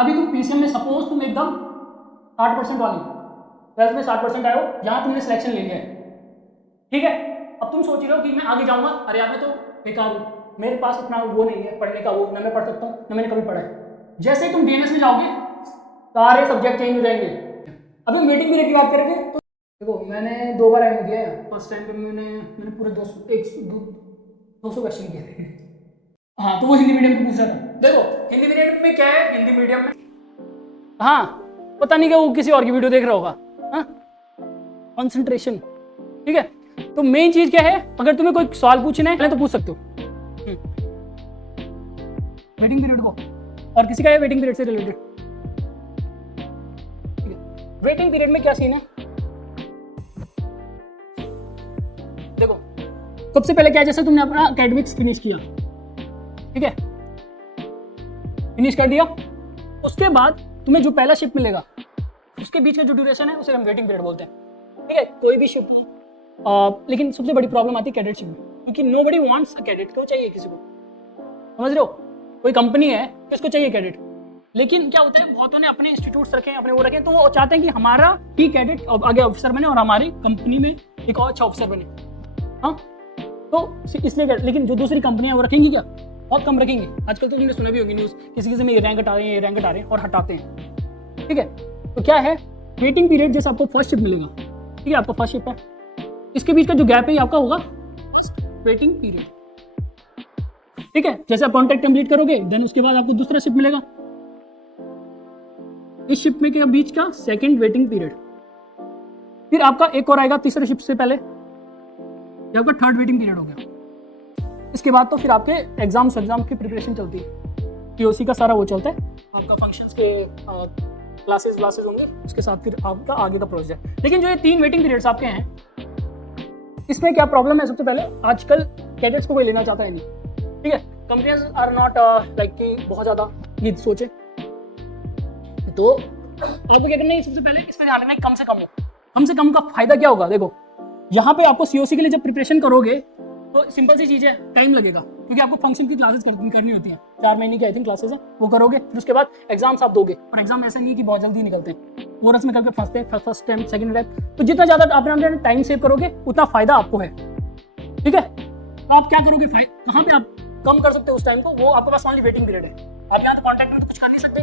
अभी तुम पीसीएम में सपोज तुम एकदम 60% वाली 12th में 60% आए हो, यहाँ तुमने सिलेक्शन ले लिया है, ठीक है। अब तुम सोच रहे हो कि मैं आगे जाऊंगा, अरे यार मैं तो बेकार हूँ, मेरे पास उतना वो नहीं है पढ़ने का, वो ना मैं पढ़ सकता हूँ ना मैंने कभी पढ़ा है। जैसे ही तुम डीएनएस में जाओगे सारे सब्जेक्ट चेंज हो जाएंगे। अब तुम वेटिंग पीरियड की बात करेंगे तो देखो मैंने 2 बार एम दिया है। फर्स्ट टाइम पे मैंने पूरे 200 क्वेश्चन किए थे। हाँ तो वो हिंदी मीडियम को पूछ रहा था। देखो हिंदी मीडियम में क्या है, हिंदी मीडियम में हाँ पता नहीं क्या वो किसी और की वीडियो देख रहा होगा। हाँ कॉन्सेंट्रेशन, ठीक है। तो मेन चीज क्या है, अगर तुम्हें कोई सवाल पूछना है तो पूछ सकते हो वेटिंग पीरियड को, और किसी का है वेटिंग पीरियड से रिलेटेड। वेटिंग पीरियड में क्या सीन है, देखो सबसे पहले क्या, जैसे तुमने अपना एकेडमिक्स फिनिश किया, ठीक है, फिनिश कर दिया, उसके बाद तुम्हें जो पहला शिफ्ट मिलेगा उसके बीच का जो ड्यूरेशन है उसे हम वेटिंग पीरियड बोलते हैं, ठीक है। कोई भी शिफ्ट में लेकिन सबसे बड़ी प्रॉब्लम आती है कैडेटशिप में, क्योंकि नोबडी वांट्स अ कैडेट। क्यों चाहिए किसी को, समझ रहे हो, कोई कंपनी है किसको चाहिए कैडेट, लेकिन क्या होता है बहुतों ने अपने इंस्टीट्यूट्स रखे हैं, अपने वो रखे हैं, तो वो चाहते हैं कि हमारा ही कैडेट आगे ऑफिसर बने और हमारी कंपनी में एक और अच्छा ऑफिसर बने। हाँ तो इसलिए, लेकिन जो दूसरी कंपनियां वो रखेंगी क्या, बहुत कम रखेंगे। आजकल तो तुमने सुना भी होगी न्यूज़, किसी किसी में ये रैंक हटा रहे हैं, ये रैंक हटा रहे हैं और हटाते हैं, ठीक है। तो क्या है वेटिंग पीरियड, जैसे आपको फर्स्ट शिफ्ट मिलेगा, ठीक है, आपका फर्स्ट शिफ्ट है, इसके बीच का जो गैप है आपका होगा वेटिंग पीरियड, ठीक है। जैसे आप कॉन्ट्रैक्ट कंप्लीट करोगे देन उसके बाद आपको दूसरा शिफ्ट मिलेगा, इस शिफ्ट में के बीच का सेकंड वेटिंग पीरियड, फिर आपका एक और आएगा तीसरे शिफ्ट से पहले, ये आपका थर्ड वेटिंग पीरियड हो गया। इसके बाद तो फिर आपके एग्जाम की प्रिपरेशन चलती है, पीओसी का सारा वो चलता है, आपका फंक्शंस के क्लासेस होंगे, उसके साथ फिर आपका आगे का प्रोजेक्ट। लेकिन जो ये 3 वेटिंग पीरियड्स आपके हैं, इसमें क्या प्रॉब्लम है, सबसे पहले आजकल कैडेट्स को कोई लेना चाहता है नहीं, ठीक है। कंपनीज आर नॉट लाइक कि बहुत ज़्यादा ये सोचे, तो आपको क्या करना है, सबसे पहले इसमें ध्यान रखना है कम से कम हो। कम से कम का फायदा क्या होगा, देखो यहाँ पे आपको सीओसी के लिए जब प्रिपरेशन करोगे तो सिंपल सी चीज़ है, टाइम लगेगा, क्योंकि आपको फंक्शन की क्लासेस करनी होती हैं, 4 महीने की आई थिंक क्लासेस हैं, वो करोगे, फिर उसके बाद एग्जाम्स आप दोगे, और एग्जाम ऐसा नहीं है कि बहुत जल्दी निकलते हैं, कोरस में करके फंसते हैं, फर्स्ट टाइम सेकंड टाइम। तो जितना ज़्यादा आप टाइम सेव करोगे उतना फायदा आपको है, ठीक है। तो आप क्या करोगे, कहाँ पे आप कम कर सकते हो उस टाइम को, वो आपके पास ओनली वेटिंग पीरियड है, आप यहाँ तो कॉन्टैक्ट में तो कुछ कर नहीं सकते।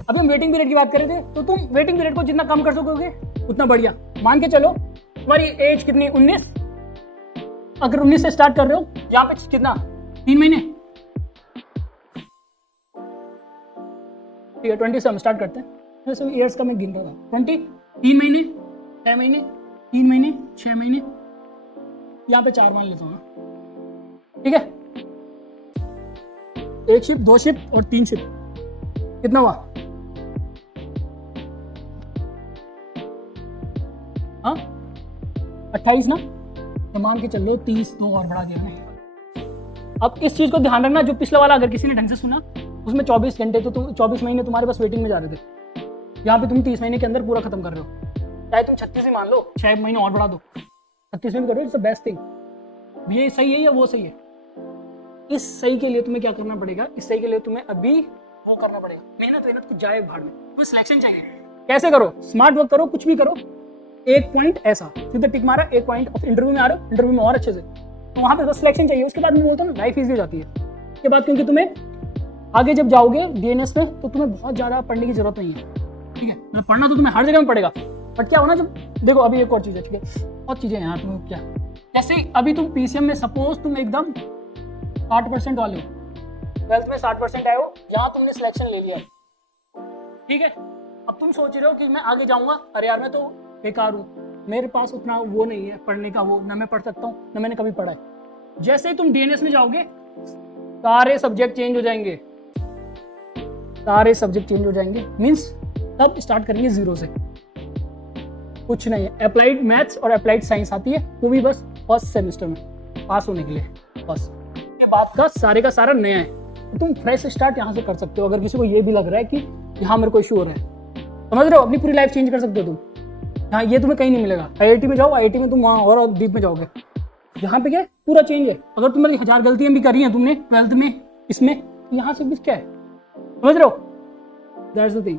अभी हम वेटिंग पीरियड की बात कर रहे थे, तो तुम वेटिंग पीरियड को जितना कम कर सकोगे उतना बढ़िया। मान के चलो तुम्हारी एज कितनी, 19, अगर 19 से स्टार्ट कर रहे हो, यहाँ पे कितना 3 महीने, ठीक है, 20 से हम स्टार्ट करते हैं, जैसे ईयर्स का मैं गिन रहा था, 20, 3 महीने, 6 महीने, 3 महीने, 6 महीने, यहाँ पे 4 मान लेता हूँ ना, ठीक है। 1 शिफ्ट, 2 शिफ्ट और 3 शिफ्ट, कितना हुआ, हाँ 28 ना, तो मान के चल लो 30, 2 और बढ़ा दिया मैंने। अब इस चीज को ध्यान रखना, जो पिछला वाला अगर किसी ने ढंग से सुना उसमें 24 घंटे, तो 24 महीने तुम्हारे पास वेटिंग में जा रहे थे, यहाँ पे तुम 30 महीने के अंदर पूरा खत्म कर रहे हो, चाहे तुम 36 ही मान लो, 6 महीने और बढ़ा दो, 36 में भी करो, इट्स द बेस्ट थिंग। ये सही है या वो सही है, इस सही के लिए तुम्हें क्या करना पड़ेगा, इस सही के लिए तुम्हें अभी वो करना पड़ेगा, मेहनत कुछ जाए भाड़ में, कोई सिलेक्शन चाहिए, कैसे करो, स्मार्ट वर्क करो, कुछ भी करो, 1 पॉइंट ऐसा सीधे टिक मारा, 1 पॉइंट इंटरव्यू में आ रहे हो, इंटरव्यू में और अच्छे से, तो वहां पे बस सिलेक्शन चाहिए। उसके बाद मैं बोलता हूँ लाइफ इजी हो जाती है उसके बाद, क्योंकि तुम्हें आगे जब जाओगे डीएनएस में तो तुम्हें बहुत ज्यादा पढ़ने की जरूरत नहीं है, ठीक है। मतलब पढ़ना तो तुम्हें हर जगह में पड़ेगा, बट क्या होना, जब देखो अभी एक और चीज है, ठीक है, बहुत चीजें हैं यहाँ तुम्हें, क्या जैसे अभी तुम पीसीएम में सपोज तुम एकदम 60% वाले हो, 12th में 60% आए हो, यहाँ तुमने सिलेक्शन ले लिया है, ठीक है। अब तुम सोच रहे हो कि मैं आगे जाऊंगा, अरे यार मैं तो बेकार हूँ, मेरे पास उतना वो नहीं है पढ़ने का, वो ना मैं पढ़ सकता हूँ ना मैंने कभी पढ़ा है। जैसे ही तुम डीएनएस में जाओगे सारे सब्जेक्ट चेंज हो जाएंगे, सारे सब्जेक्ट चेंज हो जाएंगे, मीन्स तब स्टार्ट करेंगे जीरो से, कुछ नहीं है। अप्लाइड मैथ्स और अप्लाइड साइंस आती है, वो भी बस फर्स्ट सेमेस्टर में पास होने के लिए, बस के बाद का सारा नया है। तो तुम फ्रेश स्टार्ट यहाँ से कर सकते हो, अगर किसी को ये भी लग रहा है कि यहाँ मेरे को इशू हो रहा है, समझ रहे हो, अपनी पूरी लाइफ चेंज कर सकते हो तुम। हाँ ये तुम्हें कहीं नहीं मिलेगा, आईआईटी में जाओ, आईआईटी में तुम वहाँ और डीप में जाओगे, यहाँ पे क्या पूरा चेंज है। अगर तुमने 1000 गलतियां भी करी हैं तुमने 12th में, इसमें यहाँ से भी क्या है, समझ रहे हो, दैट्स द थिंग।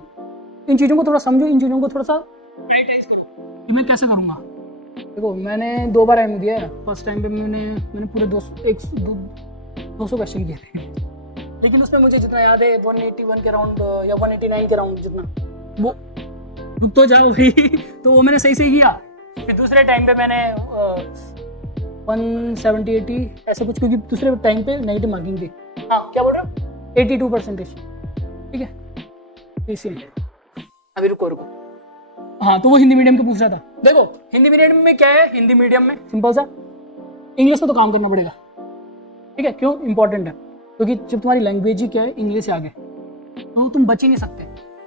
इन चीज़ों को थोड़ा समझो, इन चीज़ों को थोड़ा सा प्रायोरिटाइज करो कि मैं कैसे करूँगा। देखो मैंने 2 बार एम दिया है। फर्स्ट टाइम पे मैंने पूरे 200 क्वेश्चन किए थे, लेकिन उसमें मुझे जितना याद है 181 के राउंड या 189 के राउंड जितना, वो तो जाओ भाई तो वो मैंने सही से किया। फिर दूसरे टाइम पे मैंने 170 80 ऐसा कुछ, क्योंकि दूसरे टाइम पे नेगेटिव मार्किंग थी। हाँ क्या बोल रहे हो, 82%, ठीक है। इसीलिए अभी रुको। हाँ तो वो हिंदी मीडियम को पूछ रहा था। देखो हिंदी मीडियम में क्या है, हिंदी मीडियम में सिंपल सा इंग्लिश में तो काम करना पड़ेगा, ठीक है। क्यों इंपॉर्टेंट है, क्योंकि जब तुम्हारी लैंग्वेज ही क्या है, इंग्लिश से आगे, तो तुम बच ही नहीं सकते।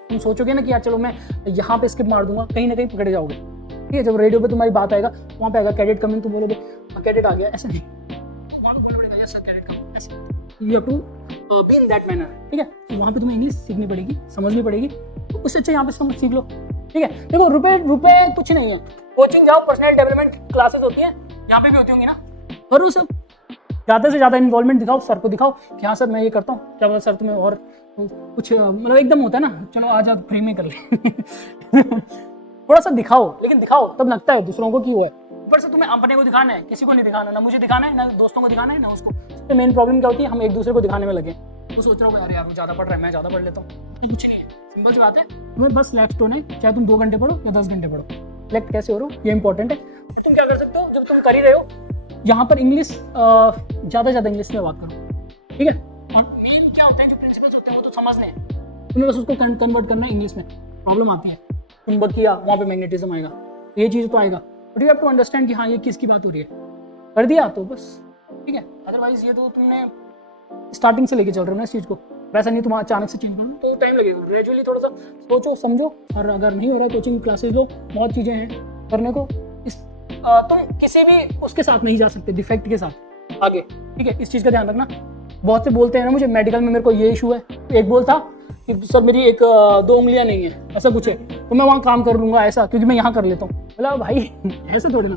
तुम सोचोगे ना कि यार चलो मैं यहाँ पे स्किप मार दूंगा, कहीं ना कहीं पकड़े जाओगे, ठीक है। जब रेडियो पे तुम्हारी बात आएगा, वहाँ पे आएगा कैडेट कमिंग, तुम बोलोगे कैडेट आ गया, ऐसे नहीं, तो वहाँ पे बोलना पड़ेगा यस सर कैडेट कमिंग, ऐसे you have to be in that manner, ठीक है। तो वहाँ पे तुम्हें इंग्लिश सीखनी पड़ेगी, समझनी पड़ेगी। तो उससे अच्छा यहाँ पे समझ सीख लो, ठीक है। देखो रुपए कुछ नहीं है, कोचिंग जाओ, पर्सनल डेवलपमेंट क्लासेस होती हैं, यहाँ पे भी होती होंगी ना, करो सब। ज़्यादा से ज़्यादा इन्वॉल्वमेंट दिखाओ, सर को दिखाओ कि हाँ सर मैं ये करता हूँ, क्या पता सर तुम्हें और कुछ मतलब एकदम होता है ना, चलो आज फ्री में कर ले थोड़ा सा दिखाओ, लेकिन दिखाओ तब लगता है दूसरों को कि वो है। ऊपर से तुम्हें अपने को दिखाना है, किसी को नहीं दिखाना, ना मुझे दिखाना है, ना दोस्तों को दिखाना है, ना उसको। सबसे मेन प्रॉब्लम क्या होती है, हम एक दूसरे को दिखाने में लगे। तो सोच रहा हूँ यार वो ज़्यादा पढ़ रहा है, मैं ज़्यादा पढ़ लेता हूँ, कुछ नहीं है। सिंपल सी बात है, तुम्हें बस सिलेक्ट होना है, चाहे तुम 2 घंटे पढ़ो या 10 घंटे पढ़ो। सिलेक्ट कैसे हो रहे हो ये इंपॉर्टेंट है। तुम क्या कर सकते हो, जब तुम कर ही रहे हो यहाँ पर इंग्लिश ज़्यादा इंग्लिश में बात करो, ठीक है। और मेन क्या होता है, जो प्रिंसिपल्स होते हैं वो तो समझने हैं, तुम्हें बस उसको कन्वर्ट करना है इंग्लिश में। प्रॉब्लम आती है, चुंबक किया वहाँ पे मैग्नेटिज्म आएगा, ये चीज़ तो आएगा, but you have to understand कि हाँ ये किसकी बात हो रही है। कर दिया तो बस ठीक है, अदरवाइज ये तो तुमने स्टार्टिंग से लेके चल रहे हो ना इस चीज़ को, वैसा नहीं तुम अचानक से चेंज करो तो टाइम लगेगा। ग्रेजुअली थोड़ा सा सोचो समझो, और अगर नहीं हो रहा कोचिंग क्लासेस लो, बहुत चीज़ें हैं करने को। तुम किसी भी उसके साथ नहीं जा सकते, डिफेक्ट के साथ आगे, ठीक है। इस चीज़ का ध्यान रखना। बहुत से बोलते हैं ना मुझे मेडिकल में मेरे को ये इशू है, एक बोलता कि सर मेरी 2 उंगलियां नहीं है, ऐसा कुछ है, तो मैं वहाँ काम कर लूँगा ऐसा, क्योंकि मैं यहाँ कर लेता हूँ। बोला भाई ऐसे थोड़ी ना,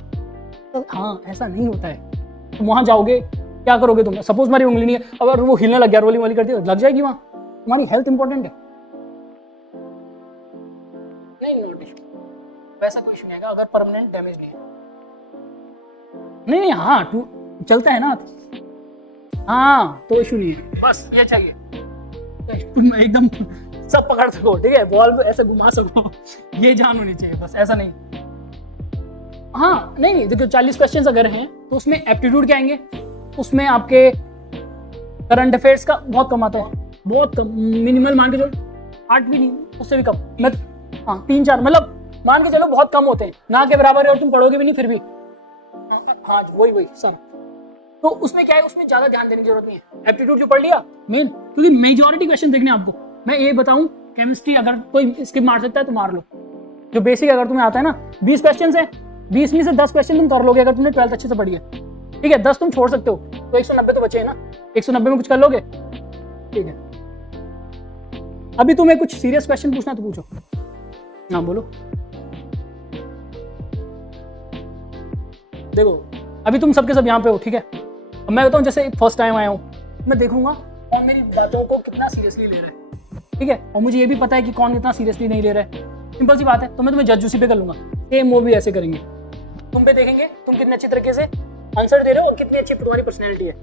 तो हाँ ऐसा नहीं होता है। तुम वहाँ जाओगे क्या करोगे, तुम सपोज हमारी उंगली नहीं है, अगर वो हिलने लग गया, रोलिंग वाली कर दी, लग जाएगी वहाँ। तुम्हारी हेल्थ इंपॉर्टेंट है, नहीं नॉट इशू, वैसा कोई इशू नहीं आएगा अगर परमानेंट डैमेज नहीं है। नहीं हाँ चलता है ना, हाँ तो इशू नहीं है, बस ये चाहिए तुम एकदम सब पकड़ सको, ठीक है, बॉल ऐसे घुमा सको, ये जान होनी चाहिए, बस ऐसा नहीं। हाँ नहीं देखो 40 क्वेश्चंस अगर हैं तो उसमें एप्टीट्यूड क्या आएंगे, उसमें आपके करंट अफेयर्स का बहुत कम आता है, बहुत कम, मिनिमल मान के चलो 8 भी नहीं, उससे भी कम, मैं हाँ 3-4 मतलब मान के चलो बहुत कम होते हैं, ना के बराबर है, और तुम पढ़ोगे भी नहीं फिर भी, हाँ वही सर। तो उसमें क्या है, उसमें ज्यादा ध्यान देने की जरूरत नहीं है, एप्टीट्यूड जो पढ़ लिया मेन, क्योंकि मेजॉरिटी क्वेश्चन देखने आपको। मैं ये बताऊं, केमिस्ट्री अगर कोई स्किप मार सकता है तो मार लो, जो बेसिक अगर तुम्हें आता है ना, 20 क्वेश्चन है, 20 में से 10 क्वेश्चन तुम कर लोगे अगर तुमने 12th अच्छे से पढ़ी है, ठीक है। 10 तुम छोड़ सकते हो तो 190 तो बचे है ना, 190 में कुछ कर लोगे, ठीक है। अभी तुम्हें कुछ सीरियस क्वेश्चन पूछना तो पूछो, हाँ बोलो। देखो अभी तुम सबके सब यहाँ पे हो, ठीक है। अब मैं बताऊँ, जैसे फर्स्ट टाइम आया हूँ, मैं देखूंगा कौन मेरी बातों को कितना सीरियसली ले रहा है, ठीक है, और मुझे ये भी पता है कि कौन इतना सीरियसली नहीं ले रहा है। सिंपल सी बात है, तो मैं तुम्हें जज उसी पे कर लूंगा, सेम वो भी ऐसे करेंगे, तुम पे देखेंगे तुम कितने अच्छी तरीके से आंसर दे रहे हो और कितनी अच्छी तुम्हारी पर्सनैलिटी है।